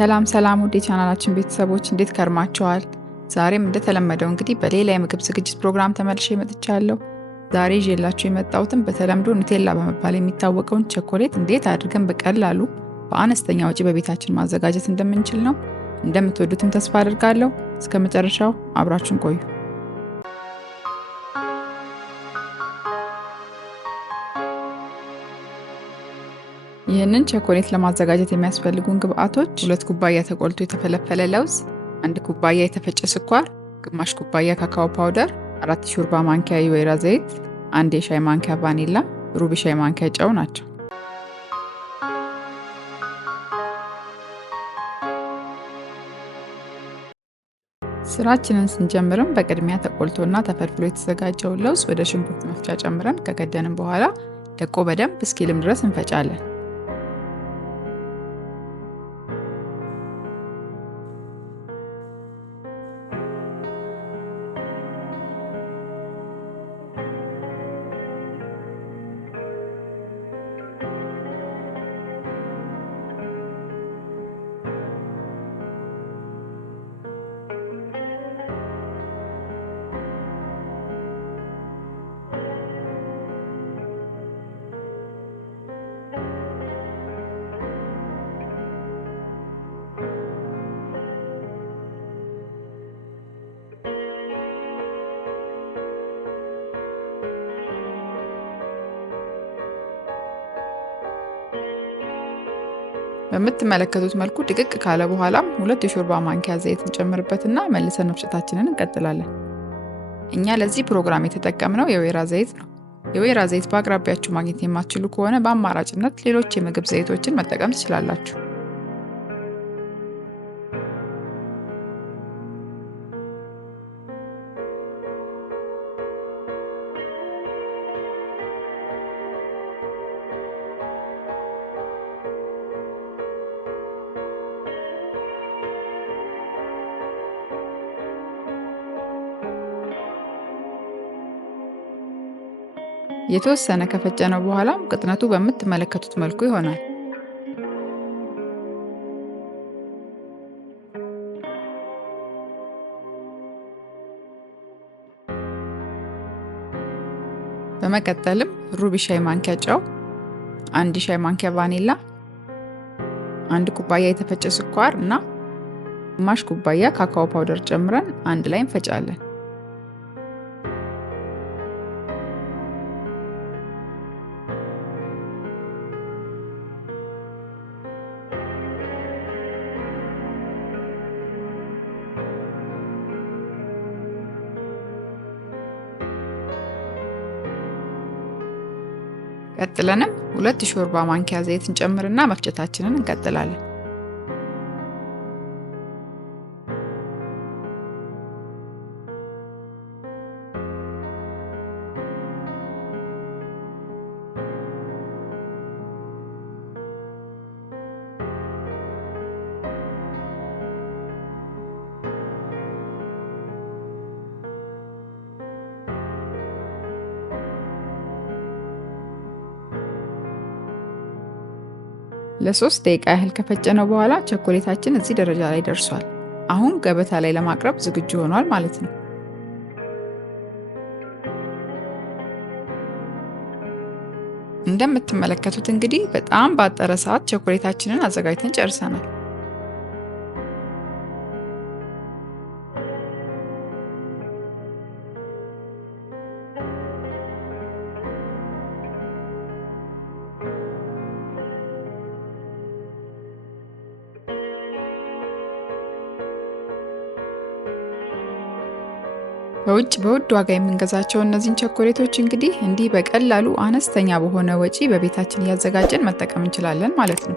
ሰላም ውድ የቻናላችን ቤተሰቦች እንዴት ከርማችኋል? ዛሬም እንደተለመደው እንግዲህ በሌላ የምግብ ዝግጅት ፕሮግራም ተመልሼ መጥቻለሁ። ዛሬ ይዤላችሁ የመጣሁትን በተለምዶ ኑቴላ በመባል የሚታወቀውን ቸኮሌት እንዴት አድርገን በቀላሉ በአነስተኛ ወጪ በቤታችን ማዘጋጀት እንደምንችል ነው። እንደምትወዱትም ተስፋ አድርጋለሁ። እስከ መጨረሻው አብራችሁን ቆዩ። ይህንን ቸኮሌት ለማዘጋጀት የሚያስፈልጉን ግብአቶች 2 ኩባያ ተቆልቶ የተፈለፈለ ለውዝ፣ 1 ኩባያ የተፈጨ ስኳር፣ ግማሽ ኩባያ ካካኦ ፓውደር፣ 4 ሾርባ ማንኪያ የወይራ ዘይት፣ 1 የሻይ ማንኪያ ቫኒላ፣ ሩብ ሻይ ማንኪያ ጨው ናቸው። ስራችንን ስንጀምርም በቅድሚያ ተቆልቶና ተፈልፍሎ የተዘጋጀውን ለውዝ ወደ ሽንኩርት መፍጫ ጨምረን ከከደንን በኋላ ደቆ በደንብ እስኪልም ድረስ እንፈጫለን። በምትመለከቱት መልኩ ድቅቅ ካለ በኋላም 2 የሾርባ ማንኪያ ዘይት እንጨምርበትና መልሰን መፍጨታችንን እንቀጥላለን። እኛ ለዚህ ፕሮግራም የተጠቀምነው የወይራ ዘይት ነው። የወይራ ዘይት በአቅራቢያችሁ ማግኘት የማትችሉ ከሆነ በአማራጭነት ሌሎች የምግብ ዘይቶችን መጠቀም ትችላላችሁ። የተወሰነ ከፈጨነው በኋላ ቅጥነቱ በምትመለከቱት መልኩ ይሆናል። በመቀጠልም ሩብ ሻይ ማንኪያ ጨው፣ 1 ሻይ ማንኪያ ቫኒላ፣ 1 ኩባያ የተፈጨ ስኳር እና ግማሽ ኩባያ ካካኦ ፓውደር ጨምረን አንድ ላይ እንፈጫለን። ቀጥለንም 2 ሾርባ ማንኪያ ዘይት እንጨምርና መፍጨታችንን እንቀጥላለን። ለ3 ደቂቃ ያህል ከፈጨነው በኋላ ቸኮሌታችን እዚህ ደረጃ ላይ ደርሷል። አሁን ገበታ ላይ ለማቅረብ ዝግጁ ሆኗል ማለት ነው። እንደምትመለከቱት እንግዲህ በጣም ባጠረ ሰዓት ቸኮሌታችንን አዘጋጅተን ጨርሰናል። በውድ ዋጋ የምንገዛቸው እነዚህን ቸኮሌቶች እንግዲህ እንዲህ በቀላሉ አነስተኛ በሆነ ወጪ በቤታችን እያዘጋጀን መጠቀም እንችላለን ማለት ነው።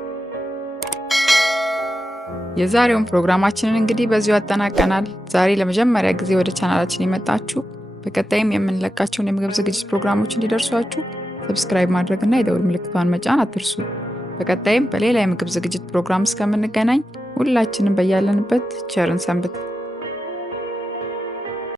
የዛሬውን ፕሮግራማችንን እንግዲህ በዚሁ አጠናቀናል። ዛሬ ለመጀመሪያ ጊዜ ወደ ቻናላችን የመጣችሁ በቀጣይም የምንለቃቸውን የምግብ ዝግጅት ፕሮግራሞች እንዲደርሷችሁ ሰብስክራይብ ማድረግና የደወል ምልክቷን መጫን አትርሱ። በቀጣይም በሌላ የምግብ ዝግጅት ፕሮግራም እስከምንገናኝ ሁላችንም በያለንበት ቸርን ሰንብት።